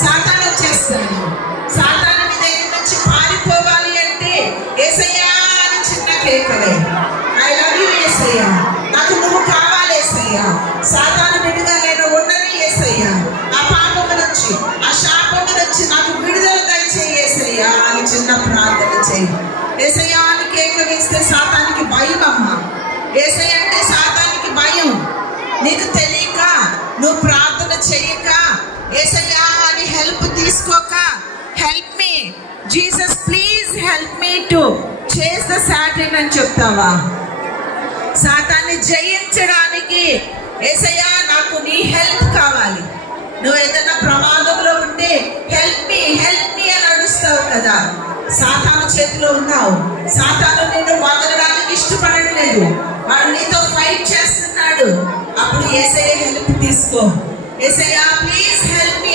సాతాను వచ్చేస్తాడు. సాతాను నీ దగ్గర నుంచి పారిపోవాలి అంటే యేసయ్యా అని చిన్న కేకలే, ఐ లవ్ యూ యేసయ్యా, నాకు నువ్వు కావాలి యేసయ్యా, సాతాను బిడ్డగా నేను ఉండని యేసయ్యా, ఆ పాపము నుంచి ఆ శాపము నుంచి నాకు విడుదల దయచేయి యేసయ్యా అని చిన్న ప్రార్థన చేయి. యేసయ్యా అని కేక వేస్తే సాతానికి భయం అమ్మ. యేసయ్య అంటే సాతానికి భయం. నీకు తెలియక నువ్వు ప్రార్థన చెయ్యక యేసయ్యా అని హెల్ప్ తీసుకోక, help me Jesus please help me to చేస్ ద సాటన్ అని చెప్తావా? సాతాన్ని జయించడానికి యేసయ్యా నాకు నీ హెల్ప్ కావాలి. నువ్వు ఏదైనా ప్రమాదంలో ఉంటే హెల్ప్ మీ అని అడుస్తావు కదా. సాతాను చేతిలో ఉన్నావు. సాతాను నిన్ను వదలడానికి ఇష్టపడట్లేదు. వాడు నీతో ఫైట్ చేస్తున్నాడు. అప్పుడు యేసయ్య హెల్ప్ తీసుకో. యేసయ్యా ప్లీజ్ హెల్ప్ మీ